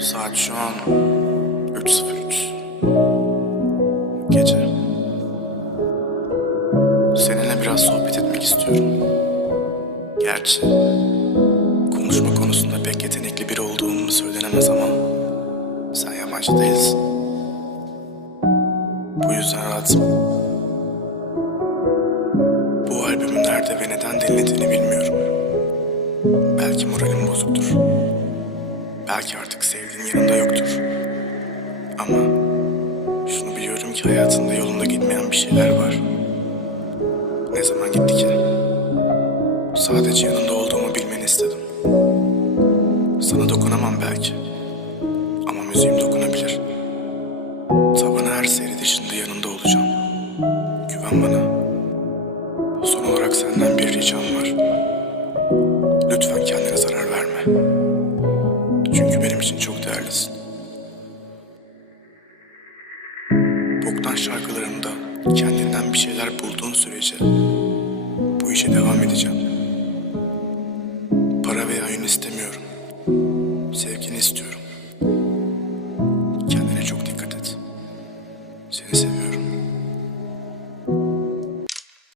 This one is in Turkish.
Saat şu an 3.03. Gece. Seninle biraz sohbet etmek istiyorum. Gerçi konuşma konusunda pek yetenekli biri olduğumu söylenemez ama sen yabancı değilsin. Bu yüzden rahatım. Bu albümü nerede ve neden dinlediğini bilmiyorum. Belki moralim bozuktur. Belki artık sevdiğin yanında yoktur. Ama şunu biliyorum ki hayatında yolunda gitmeyen bir şeyler var. Ne zaman gitti ki? Sadece yanında olduğumu bilmeni istedim. Sana dokunamam belki. Ama müziğim dokunabilir. Tabanı her seyri dışında yanında olacağım. Güven bana. Son olarak senden bir ricam var. Lütfen kendine zarar verme. Boktan şarkılarımda kendinden bir şeyler bulduğun sürece bu işe devam edeceğim.